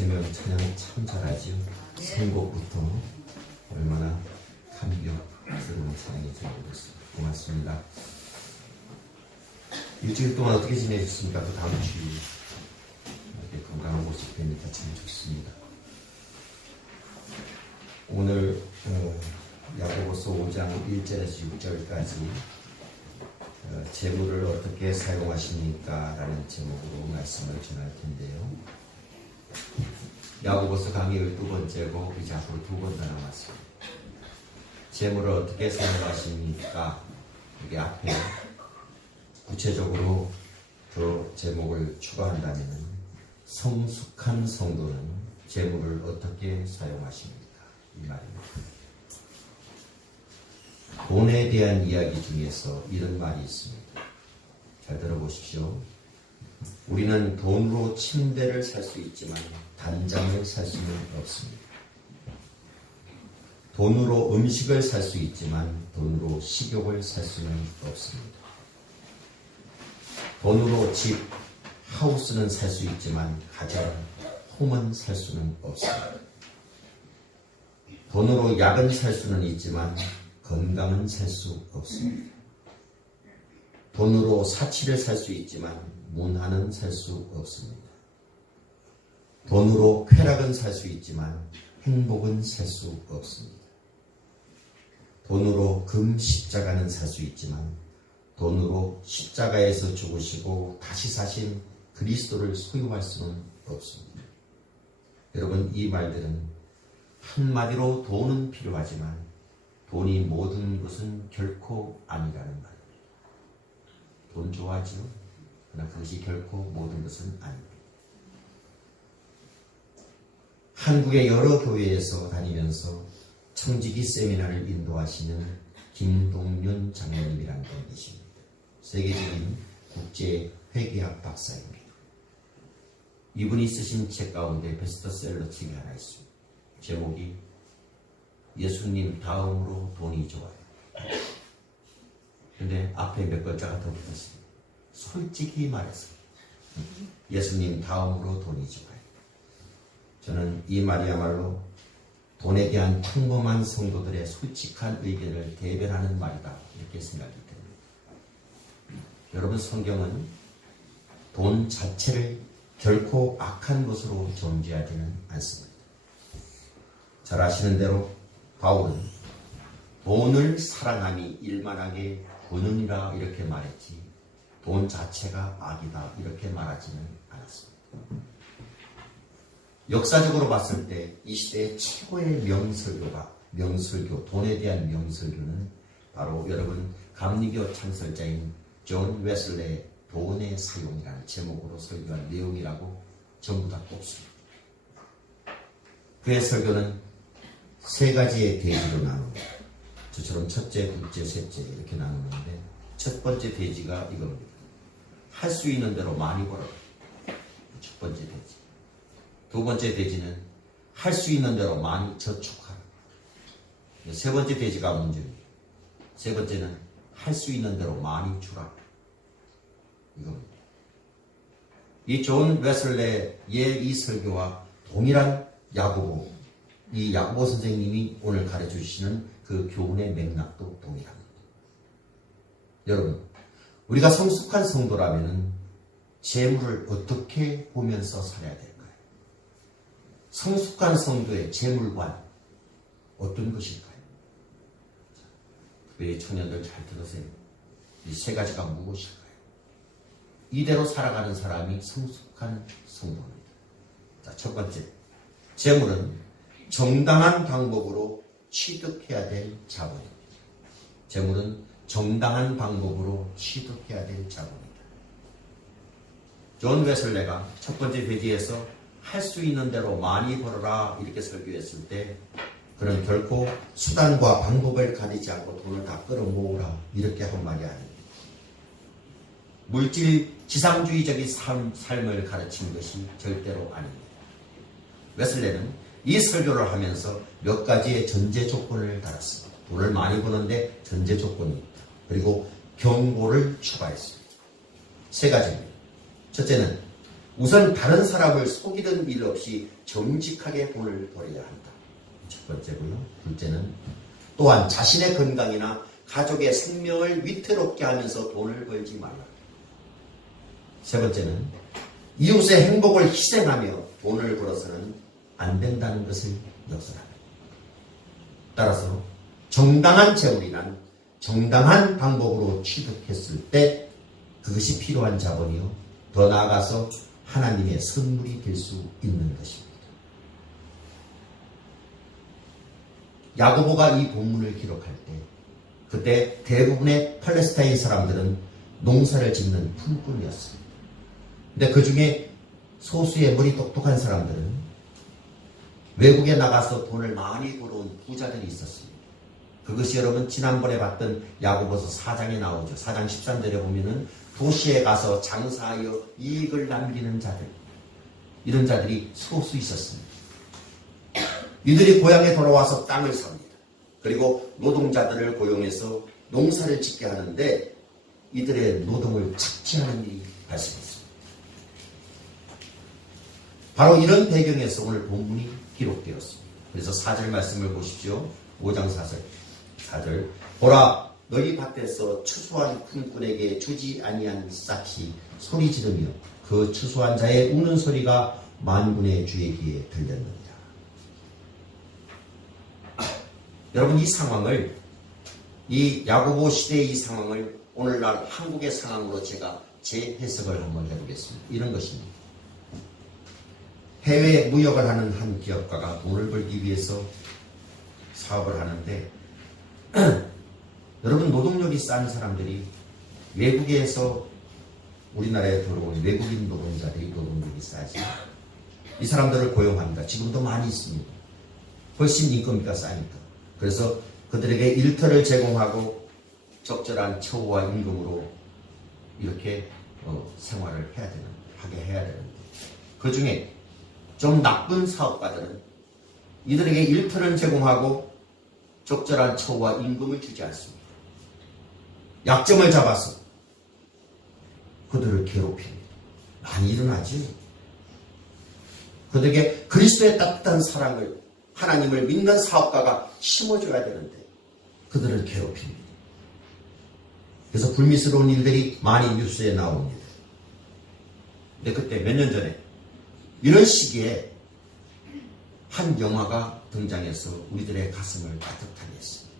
제명 찬양 참 잘하지요. 선곡부터 얼마나 감격스러운 찬양인지 모르겠어요. 고맙습니다. 일주일 동안 어떻게 지내셨습니까? 또 다음 주 이렇게 건강한 모습 뵈니까 참 좋습니다. 오늘 야고보서 5장 1절에서 6절까지 재물을 어떻게 사용하십니까? 라는 제목으로 말씀을 전할 텐데요. 야고보서 강의 12번째고 이제 앞으로 2번 더 남았습니다. 재물을 어떻게 사용하십니까? 여기 앞에 구체적으로 더 제목을 추가한다면 성숙한 성도는 재물을 어떻게 사용하십니까? 이 말입니다. 돈에 대한 이야기 중에서 이런 말이 있습니다. 잘 들어보십시오. 우리는 돈으로 침대를 살 수 있지만 단장을 살 수는 없습니다. 돈으로 음식을 살 수 있지만 돈으로 식욕을 살 수는 없습니다. 돈으로 집, 하우스는 살 수 있지만 가정, 홈은 살 수는 없습니다. 돈으로 약은 살 수는 있지만 건강은 살 수 없습니다. 돈으로 사치를 살 수 있지만 문화는 살 수 없습니다. 돈으로 쾌락은 살 수 있지만 행복은 살 수 없습니다. 돈으로 금 십자가는 살 수 있지만 돈으로 십자가에서 죽으시고 다시 사신 그리스도를 소유할 수는 없습니다. 여러분, 이 말들은 한마디로 돈은 필요하지만 돈이 모든 것은 결코 아니라는 말입니다. 돈 좋아하지요? 그러나 그것이 결코 모든 것은 아닙니다. 한국의 여러 교회에서 다니면서 청지기 세미나를 인도하시는 김동윤 장로님이라는 분이 계십니다. 세계적인 국제 회계학 박사입니다. 이분이 쓰신 책 가운데 베스트셀러 책이 하나 있습니다. 제목이 예수님 다음으로 돈이 좋아요. 근데 앞에 몇 글자가 더 붙었습니다. 솔직히 말해서 예수님 다음으로 돈이 좋아요. 저는 이 말이야말로 돈에 대한 평범한 성도들의 솔직한 의견을 대변하는 말이다, 이렇게 생각이 듭니다. 여러분, 성경은 돈 자체를 결코 악한 것으로 존재하지는 않습니다. 잘 아시는 대로 바울은 돈을 사랑함이 일만하게 군은이라 이렇게 말했지 돈 자체가 악이다 이렇게 말하지는 않았습니다. 역사적으로 봤을 때 이 시대의 최고의 명설교, 돈에 대한 명설교는 바로 여러분 감리교 창설자인 존 웨슬레의 돈의 사용이라는 제목으로 설교한 내용이라고 전부 다 꼽습니다. 그의 설교는 세 가지의 대지로 나눕니다. 저처럼 첫째, 둘째, 셋째 이렇게 나누는데 첫 번째 대지가 이겁니다. 할 수 있는 대로 많이 벌어라. 첫 번째 대지. 두 번째 대지는 할 수 있는 대로 많이 저축하라. 세 번째 대지가 문제입니다. 세 번째는 할 수 있는 대로 많이 주라. 이겁니다. 이 존 웨슬레의 이 설교와 동일한 야고보, 이 야고보 선생님이 오늘 가르쳐 주시는 그 교훈의 맥락도 동일합니다. 여러분, 우리가 성숙한 성도라면 재물을 어떻게 보면서 살아야 될까요? 성숙한 성도의 재물관 어떤 것일까요? 특별히 청년들 잘 들으세요. 이 세 가지가 무엇일까요? 이대로 살아가는 사람이 성숙한 성도입니다. 자, 첫 번째, 재물은 정당한 방법으로 취득해야 될 자본입니다. 재물은 정당한 방법으로 취득해야 될 자본입니다. 존 웨슬레가 첫 번째 대지에서 할 수 있는 대로 많이 벌어라 이렇게 설교했을 때 그는 결코 수단과 방법을 가리지 않고 돈을 다 끌어모으라 이렇게 한 말이 아닙니다. 물질 지상주의적인 삶을 가르친 것이 절대로 아닙니다. 웨슬레는 이 설교를 하면서 몇 가지의 전제 조건을 달았습니다. 돈을 많이 버는데 전제 조건이 있다. 그리고 경고를 추가했습니다. 세 가지입니다. 첫째는 우선 다른 사람을 속이던 일 없이 정직하게 돈을 벌여야 한다. 첫 번째고요. 둘째는 또한 자신의 건강이나 가족의 생명을 위태롭게 하면서 돈을 벌지 말라. 세 번째는 이웃의 행복을 희생하며 돈을 벌어서는 안 된다는 것을 역설하라. 따라서 정당한 재물이란 정당한 방법으로 취득했을 때 그것이 필요한 자본이요. 더 나아가서 하나님의 선물이 될 수 있는 것입니다. 야고보가 이 본문을 기록할 때 그때 대부분의 팔레스타인 사람들은 농사를 짓는 품꾼이었습니다. 근데 그 중에 소수의 머리 똑똑한 사람들은 외국에 나가서 돈을 많이 벌어온 부자들이 있었습니다. 그것이 여러분 지난번에 봤던 야고보서 4장에 나오죠. 4장 13절에 보면은 도시에 가서 장사하여 이익을 남기는 자들, 이런 자들이 소수 있었습니다. 이들이 고향에 돌아와서 땅을 삽니다. 그리고 노동자들을 고용해서 농사를 짓게 하는데 이들의 노동을 착취하는 일이 발생했습니다. 바로 이런 배경에서 오늘 본문이 기록되었습니다. 그래서 4절 말씀을 보십시오. 5장 4절. 보라, 너희 밭에서 추수한 품꾼에게 주지 아니한 싹이 소리 지르며 그 추수한 자의 우는 소리가 만군의 주의 귀에 들렸느니라. 여러분, 이 상황을, 이 야고보 시대의 이 상황을 오늘날 한국의 상황으로 제가 재해석을 한번 해보겠습니다. 이런 것입니다. 해외 무역을 하는 한 기업가가 돈을 벌기 위해서 사업을 하는데 여러분, 노동력이 싼 사람들이 외국에서 우리나라에 들어온 외국인 노동자들이 노동력이 싸지. 이 사람들을 고용합니다. 지금도 많이 있습니다. 훨씬 인건비가 싸니까. 그래서 그들에게 일터를 제공하고 적절한 처우와 임금으로 이렇게 생활을 하게 해야 되는데, 그 중에 좀 나쁜 사업가들은 이들에게 일터를 제공하고 적절한 처우와 임금을 주지 않습니다. 약점을 잡아서 그들을 괴롭힙니다. 많이 일어나지. 그들에게 그리스도의 따뜻한 사랑을, 하나님을 믿는 사업가가 심어줘야 되는데 그들을 괴롭힙니다. 그래서 불미스러운 일들이 많이 뉴스에 나옵니다. 근데 그때 몇 년 전에 이런 시기에 한 영화가 등장해서 우리들의 가슴을 따뜻하게 했습니다.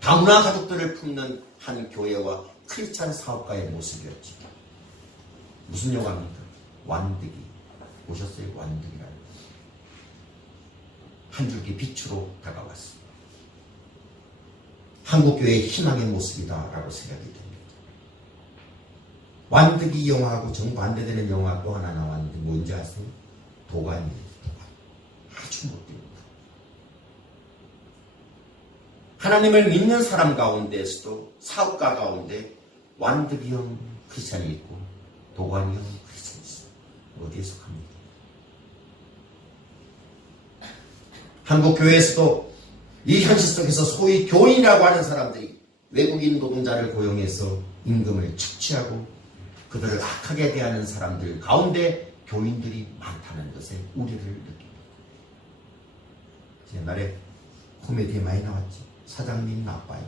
다문화 가족들을 품는 한 교회와 크리스찬 사업가의 모습이었죠. 무슨 영화입니까? 완득이. 보셨어요? 완득이라는. 한 줄기 빛으로 다가왔습니다. 한국교회의 희망의 모습이다라고 생각이 됩니다. 완득이 영화하고 정반대되는 영화 또 하나 나왔는데 뭔지 아세요? 도가니입니다. 아주 못됩니다. 하나님을 믿는 사람 가운데에서도 사업가 가운데 완득이형 크리스찬이 있고 도가니형 크리스찬이 있어요. 어디에 속합니까? 한국교회에서도 이 현실 속에서 소위 교인이라고 하는 사람들이 외국인 노동자를 고용해서 임금을 착취하고 그들을 악하게 대하는 사람들 가운데 교인들이 많다는 것에 우려를 느낍니다. 옛날에 코미디에 많이 나왔지. 사장님 나빠요.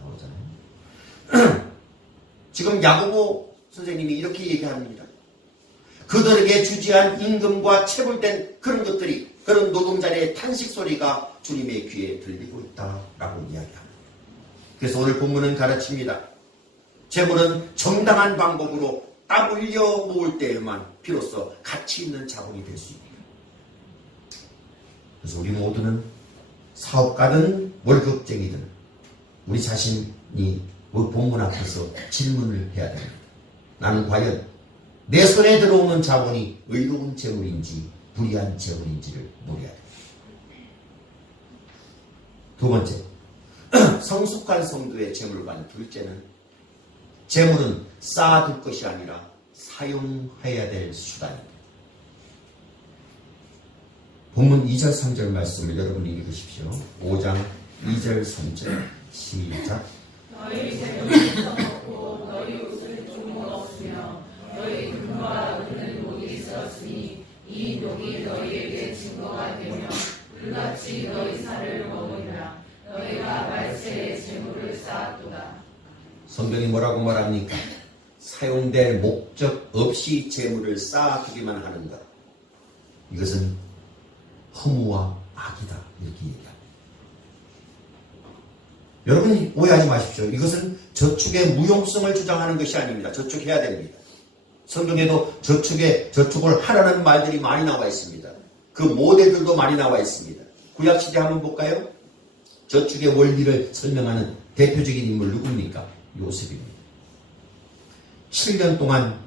나오잖아요. 지금 야고보 선생님이 이렇게 얘기합니다. 그들에게 주지한 임금과 체불된 그런 것들이, 그런 노동자의 탄식 소리가 주님의 귀에 들리고 있다라고 이야기합니다. 그래서 오늘 본문은 가르칩니다. 재물은 정당한 방법으로 땀 흘려 모을 때에만 비로소 가치 있는 자본이 될 수 있다. 그래서 우리 모두는 사업가든 월급쟁이든 우리 자신이 그 본문 앞에서 질문을 해야 됩니다. 나는 과연 내 손에 들어오는 자본이 의로운 재물인지 불의한 재물인지를 물어야 됩니다. 두 번째, 성숙한 성도의 재물관. 둘째는 재물은 쌓아둘 것이 아니라 사용해야 될 수단입니다. 본문 2절 3절 말씀을 여러분이 읽으십시오. 5장 2절 3절 시작. 너희 재물을 써먹고 너희 옷을 조금 없으며 너희 금과 하도다. 성경이 뭐라고 말합니까? 사용될 목적 없이 재물을 쌓아두기만 하는 것. 이것은 허무와 악이다. 이렇게 얘기합니다. 여러분 오해하지 마십시오. 이것은 저축의 무용성을 주장하는 것이 아닙니다. 저축해야 됩니다. 성경에도 저축을 하라는 말들이 많이 나와 있습니다. 그 모델들도 많이 나와 있습니다. 구약시대 한번 볼까요? 저축의 원리를 설명하는 대표적인 인물 누굽니까? 요셉입니다. 7년 동안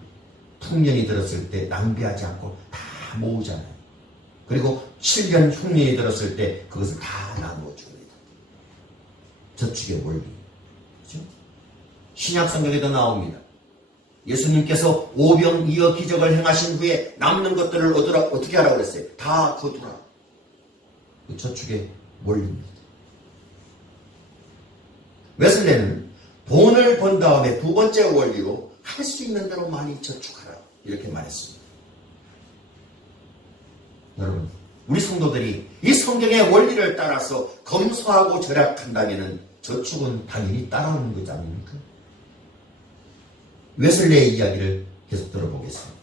풍년이 들었을 때 낭비하지 않고 다 모으잖아요. 그리고 7년 흉년이 들었을 때 그것을 다 나누어 줍니다. 저축의 원리. 그렇죠? 신약 성경에도 나옵니다. 예수님께서 오병이어 기적을 행하신 후에 남는 것들을 어떻게 하라고 그랬어요? 다 거두라. 그 저축의 원리입니다. 웨슬레는 돈을 번 다음에 두 번째 원리로 할 수 있는 대로 많이 저축하라. 이렇게 말했습니다. 여러분, 우리 성도들이 이 성경의 원리를 따라서 검소하고 절약한다면 저축은 당연히 따라오는 거지 않습니까? 웨슬레의 이야기를 계속 들어보겠습니다.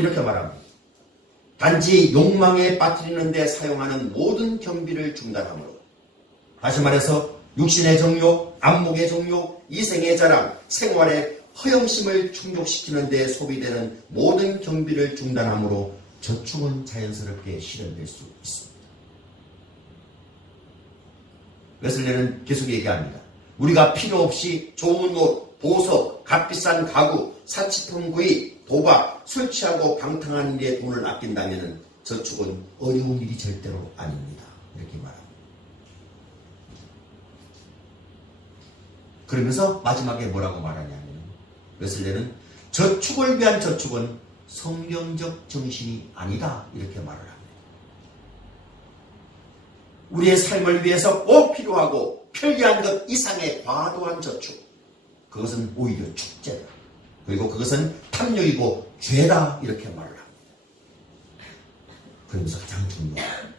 이렇게 말합니다. 단지 욕망에 빠뜨리는 데 사용하는 모든 경비를 중단하므로, 다시 말해서 육신의 정욕, 안목의 정욕, 이생의 자랑, 생활의 허영심을 충족시키는 데 소비되는 모든 경비를 중단하므로 저축은 자연스럽게 실현될 수 있습니다. 웨슬레는 계속 얘기합니다. 우리가 필요 없이 좋은 옷, 보석, 값비싼 가구, 사치품 구입, 도박, 술 취하고 방탕한 일에 돈을 아낀다면 저축은 어려운 일이 절대로 아닙니다. 이렇게 말합니다. 그러면서 마지막에 뭐라고 말하냐면 웨슬레는 저축을 위한 저축은 성경적 정신이 아니다. 이렇게 말을 합니다. 우리의 삶을 위해서 꼭 필요하고 편리한 것 이상의 과도한 저축. 그것은 오히려 축제다. 그리고 그것은 탐욕이고 죄다. 이렇게 말을 합니다. 그러면서 가장 중요한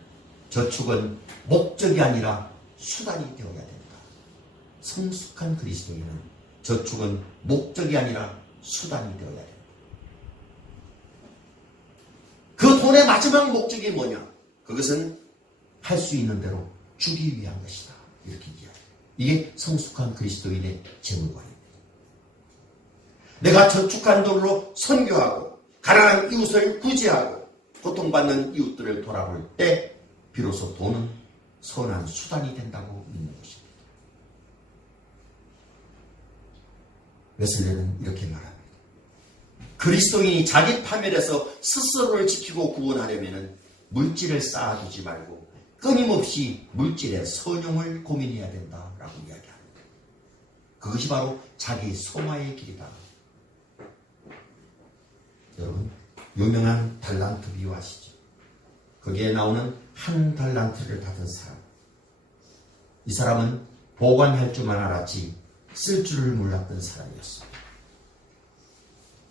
저축은 목적이 아니라 수단이 되어야 된다. 성숙한 그리스도인은 저축은 목적이 아니라 수단이 되어야 된다. 그 돈의 마지막 목적이 뭐냐? 그것은 할 수 있는 대로 주기 위한 것이다. 이렇게 이야기해요. 이게 성숙한 그리스도인의 재물관입니다. 내가 저축한 돈으로 선교하고 가난한 이웃을 구제하고 고통받는 이웃들을 돌아볼 때 비로소 돈은 선한 수단이 된다고 믿는 것입니다. 웨슬레는 이렇게 말합니다. 그리스도인이 자기 파멸에서 스스로를 지키고 구원하려면 물질을 쌓아두지 말고 끊임없이 물질의 선용을 고민해야 된다라고 이야기합니다. 그것이 바로 자기 소마의 길이다. 여러분, 유명한 달란트 비유 아시죠? 거기에 나오는 한 달란트를 받은 사람. 이 사람은 보관할 줄만 알았지 쓸 줄을 몰랐던 사람이었습니다.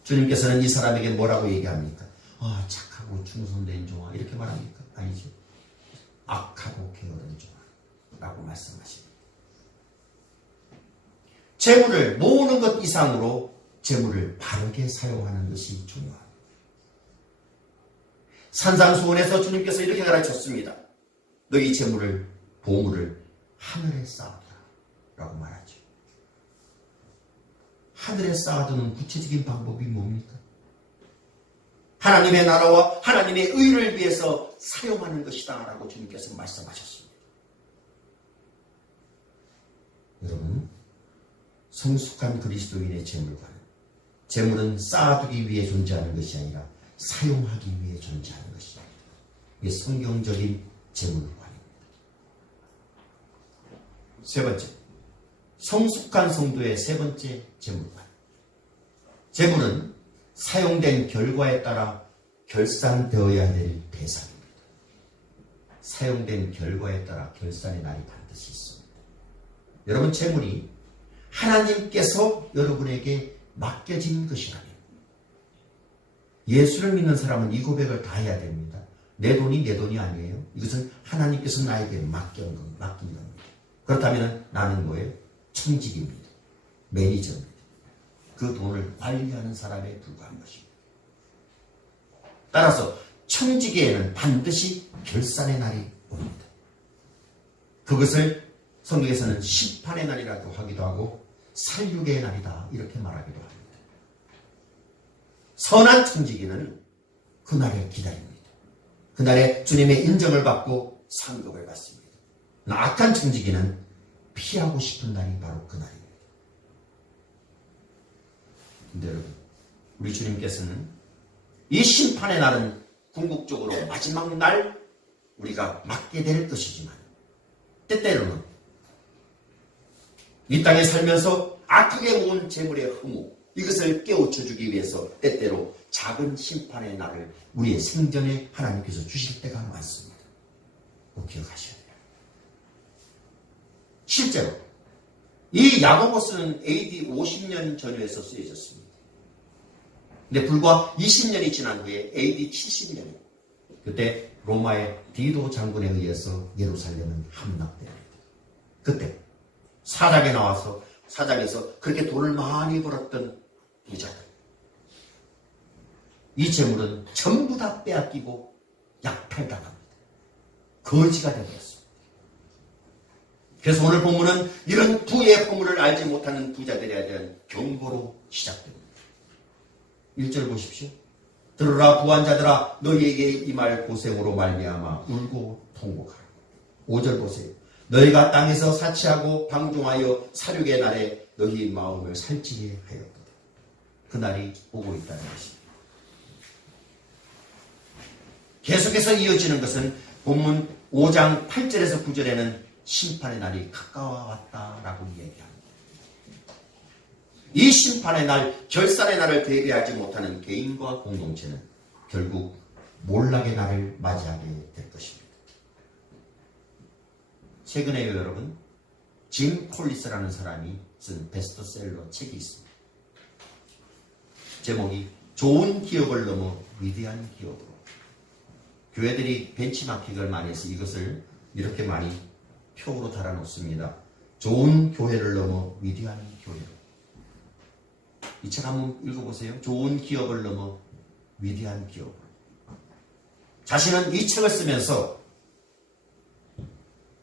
주님께서는 이 사람에게 뭐라고 얘기합니까? 착하고 충성된 종아 이렇게 말합니까? 아니죠. 악하고 게으른 종아라고 말씀하십니다. 재물을 모으는 것 이상으로 재물을 바르게 사용하는 것이 중요합니다. 산상수훈에서 주님께서 이렇게 가르쳤습니다. 너희 재물을 보물을 하늘에 쌓아라 라고 말하죠. 하늘에 쌓아두는 구체적인 방법이 뭡니까? 하나님의 나라와 하나님의 의를 위해서 사용하는 것이다 라고 주님께서 말씀하셨습니다. 여러분, 성숙한 그리스도인의 재물관은 재물은 쌓아두기 위해 존재하는 것이 아니라 사용하기 위해 존재하는 것이다. 이게 성경적인 재물관입니다. 세 번째, 성숙한 성도의 세 번째 재물관. 재물은 사용된 결과에 따라 결산되어야 될 대상입니다. 사용된 결과에 따라 결산의 날이 반드시 있습니다. 여러분, 재물이 하나님께서 여러분에게 맡겨진 것이라면 예수를 믿는 사람은 이 고백을 다 해야 됩니다. 내 돈이 내 돈이 아니에요. 이것은 하나님께서 나에게 맡긴 겁니다. 그렇다면 나는 뭐예요? 청직입니다. 매니저입니다. 그 돈을 관리하는 사람에 불과한 것입니다. 따라서 청지기에는 반드시 결산의 날이 옵니다. 그것을 성경에서는 심판의 날이라고 하기도 하고 살육의 날이다 이렇게 말하기도 합니다. 선한 청지기는 그날에 기다립니다. 그날에 주님의 인정을 받고 상급을 받습니다. 악한 청지기는 피하고 싶은 날이 바로 그날입니다. 근데 여러분, 우리 주님께서는 이 심판의 날은 궁극적으로 마지막 날 우리가 맞게 될 것이지만 때때로는 이 땅에 살면서 악하게 모은 재물의 허무 이것을 깨우쳐주기 위해서 때때로 작은 심판의 날을 우리의 생전에 하나님께서 주실 때가 많습니다. 꼭 기억하셔야 돼요. 실제로 이 야고보서는 AD 50년 전후에서 쓰여졌습니다. 근데 불과 20년이 지난 후에 AD 70년에 그때 로마의 디도 장군에 의해서 예루살렘은 함락됩니다. 그때 사장에 나와서 사장에서 그렇게 돈을 많이 벌었던 부자들 이 재물은 전부 다 빼앗기고 약탈당합니다. 거지가 되어버렸습니다. 그래서 오늘 본문은 이런 부의 허물을 알지 못하는 부자들에 대한 경고로 시작됩니다. 1절 보십시오. 들으라 부한자들아 너희에게 임할 고생으로 말미암아 울고 통곡하라. 5절 보세요. 너희가 땅에서 사치하고 방종하여 살육의 날에 너희 마음을 살찌게 하였도다. 그날이 오고 있다는 것입니다. 계속해서 이어지는 것은 본문 5장 8절에서 9절에는 심판의 날이 가까워왔다라고 얘기합니다. 이 심판의 날, 결산의 날을 대비하지 못하는 개인과 공동체는 결국 몰락의 날을 맞이하게 될 것입니다. 최근에요 여러분, 짐 콜리스라는 사람이 쓴 베스트셀러 책이 있습니다. 제목이 좋은 기업을 넘어 위대한 기업으로. 교회들이 벤치마킹을 많이 해서 이것을 이렇게 많이 표로 달아놓습니다. 좋은 교회를 넘어 위대한 교회로. 이 책 한번 읽어보세요. 좋은 기업을 넘어 위대한 기업으로. 자신은 이 책을 쓰면서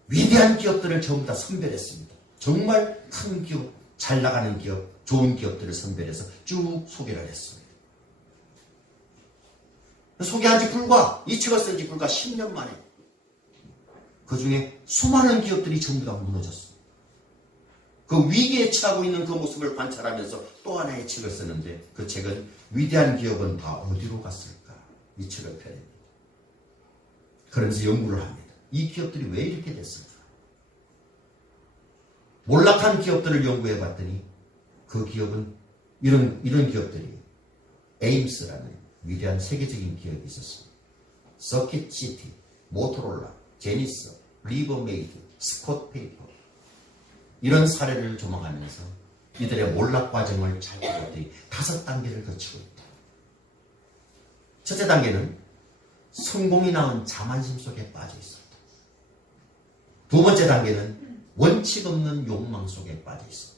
위대한 기업들을 전부 다 선별했습니다. 정말 큰 기업, 잘 나가는 기업, 좋은 기업들을 선별해서 쭉 소개를 했습니다. 소개한 지 불과, 이 책을 쓴 지 불과 10년 만에 그 중에 수많은 기업들이 전부 다 무너졌습니다. 그 위기에 처하고 있는 그 모습을 관찰하면서 또 하나의 책을 쓰는데 그 책은 위대한 기업은 다 어디로 갔을까? 이 책을 펴냅니다. 그러면서 연구를 합니다. 이 기업들이 왜 이렇게 됐을까? 몰락한 기업들을 연구해 봤더니 그 기업은 이런 기업들이 에임스라는 위대한 세계적인 기업이 있었습니다. 서킷시티, 모토로라, 제니스, 리버메이드, 스콧페이퍼 이런 사례를 조망하면서 이들의 몰락 과정을 잘 보았더니 5단계를 거치고 있다. 첫째 단계는 성공이 낳은 자만심 속에 빠져 있었다. 두 번째 단계는 원칙 없는 욕망 속에 빠져 있었다.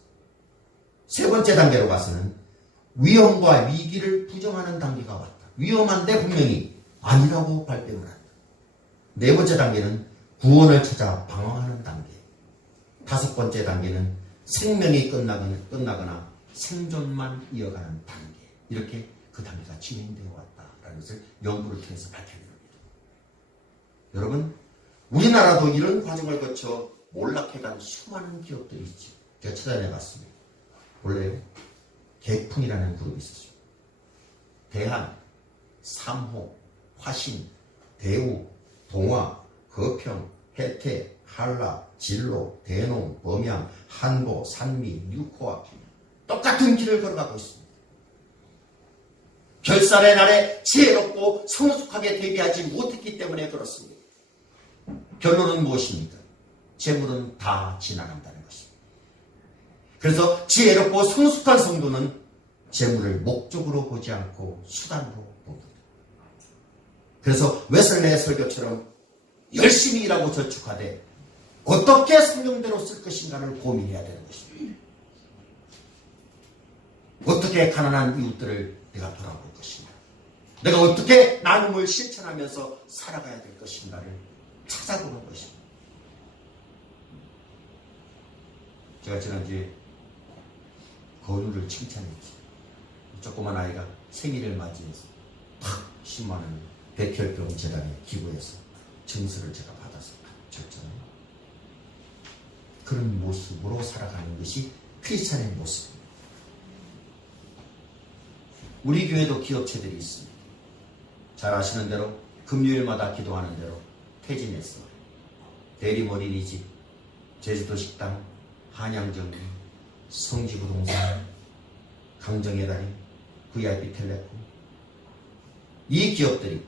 세 번째 단계로 가서는 위험과 위기를 부정하는 단계가 왔다. 위험한데 분명히 아니라고 발뺌을 한다. 네 번째 단계는 구원을 찾아 방황하는 단계. 5번째 단계는 생명이 끝나거나 생존만 이어가는 단계. 이렇게 그 단계가 진행되어 왔다라는 것을 연구를 통해서 밝혀냅니다. 여러분, 우리나라도 이런 과정을 거쳐 몰락해간 수많은 기업들이 있죠. 제가 찾아내봤습니다. 원래 개풍이라는 그룹이 있었죠. 대한, 삼호, 화신, 대우, 동화, 거평, 혜태, 한라, 진로, 대농, 범양, 한보, 산미, 뉴코아 똑같은 길을 걸어가고 있습니다. 결산의 날에 지혜롭고 성숙하게 대비하지 못했기 때문에 그렇습니다. 결론은 무엇입니까? 재물은 다 지나간다는 것입니다. 그래서 지혜롭고 성숙한 성도는 재물을 목적으로 보지 않고 수단으로 봅니다. 그래서 웨슬레의 설교처럼 열심히 일하고 저축하되 어떻게 성경대로 쓸 것인가를 고민해야 되는 것입니다. 어떻게 가난한 이웃들을 내가 돌아볼 것인가, 내가 어떻게 나눔을 실천하면서 살아가야 될 것인가를 찾아보는 것입니다. 제가 지난주에 거울을 칭찬했지. 조그만 아이가 생일을 맞이해서 탁 10만 원을 백혈병 재단에 기부해서 증서를 제가 받아서 줬잖아요. 그런 모습으로 살아가는 것이 크리스찬의 모습입니다. 우리 교회도 기업체들이 있습니다. 잘 아시는 대로 금요일마다 기도하는 대로 태진에서 대림 어린이집, 제주도 식당, 한양정리, 성지부동산, 강정의 달인, VIP텔레콤, 이 기업들이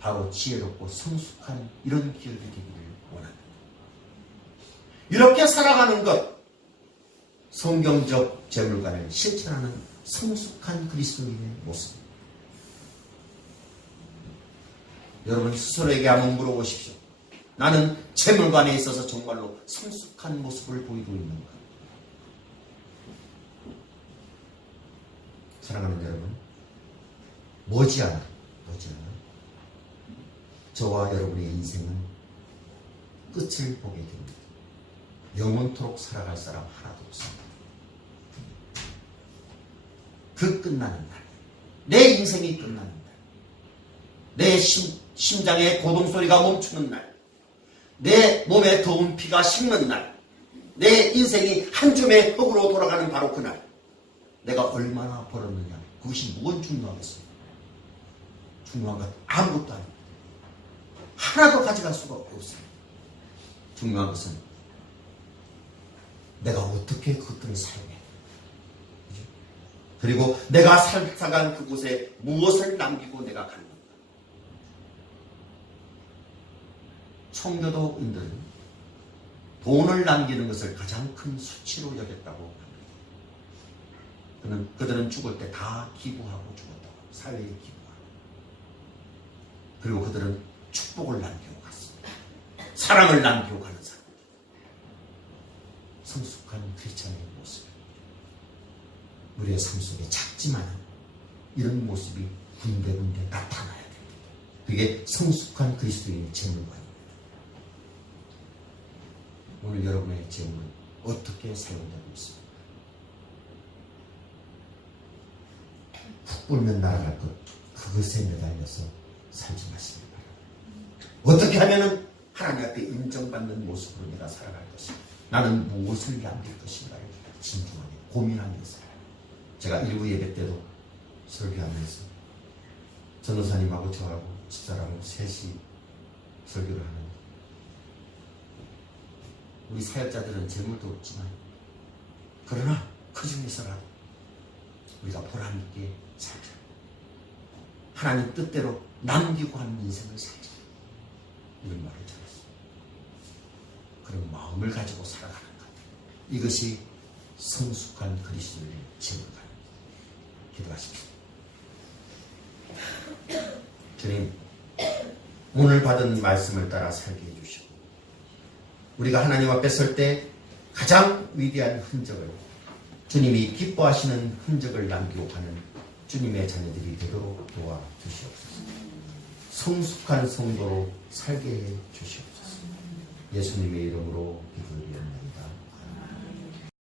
바로 지혜롭고 성숙한 이런 기업이 되기를 원합니다. 이렇게 살아가는 것, 성경적 재물관을 실천하는 성숙한 그리스도인의 모습입니다. 여러분 스스로에게 한번 물어보십시오. 나는 재물관에 있어서 정말로 성숙한 모습을 보이고 있는가? 사랑하는 여러분, 머지않아 저와 여러분의 인생은 끝을 보게 됩니다. 영원토록 살아갈 사람 하나도 없습니다. 그 끝나는 날, 내 인생이 끝나는 날, 내 심장의 고동소리가 멈추는 날, 내 몸에 더운 피가 식는 날, 내 인생이 한 줌의 흙으로 돌아가는 바로 그날, 내가 얼마나 벌었느냐, 그것이 무엇 중요하겠습니까? 중요한 것 아무것도 아닙니다. 하나도 가져갈 수가 없습니다. 중요한 것은 내가 어떻게 그것들을 사용해, 그리고 내가 살아간 그곳에 무엇을 남기고 내가 갔는가. 청교도인들은 돈을 남기는 것을 가장 큰 수치로 여겼다고 합니다. 그들은 죽을 때 다 기부하고 죽었다고, 사회에 기부하고. 그리고 그들은 축복을 남기고 갔습니다. 사랑을 남기고 가는 사람. 성숙한 크리스찬의 모습. 우리의 삶 속에 작지만 이런 모습이 군데군데 나타나야 됩니다. 그게 성숙한 그리스도인의 재물관입니다. 오늘 여러분의 재물은 어떻게 사용되고 있습니까? 푹 불면 날아갈 것, 그것에 매달려서 살지 마시기 바랍니다. 어떻게 하면 하나님 앞에 인정받는 모습으로 내가 살아갈 것인가, 나는 무엇을 남길 것인가를 진중하게 고민하면서, 제가 일부 예배 때도 설교하면서 전도사님하고 저하고 집사람하고 셋이 설교를 하는데, 우리 사역자들은 재물도 없지만 그러나 그 중에서라도 우리가 보람있게 살자, 하나님 뜻대로 남기고 하는 인생을 살자, 이런 말을 들었어요. 그런 마음을 가지고 살아가는 것, 이것이 성숙한 그리스도의 재물관입니다. 기도하십시오. 주님, 오늘 받은 말씀을 따라 살게 해주시고, 우리가 하나님 앞에 설 때 가장 위대한 흔적을, 주님이 기뻐하시는 흔적을 남기고 가는 주님의 자녀들이 되도록 도와주시옵소서. 성숙한 성도로 살게 해 주시옵소서. 예수님의 이름으로 기도드리옵나이다.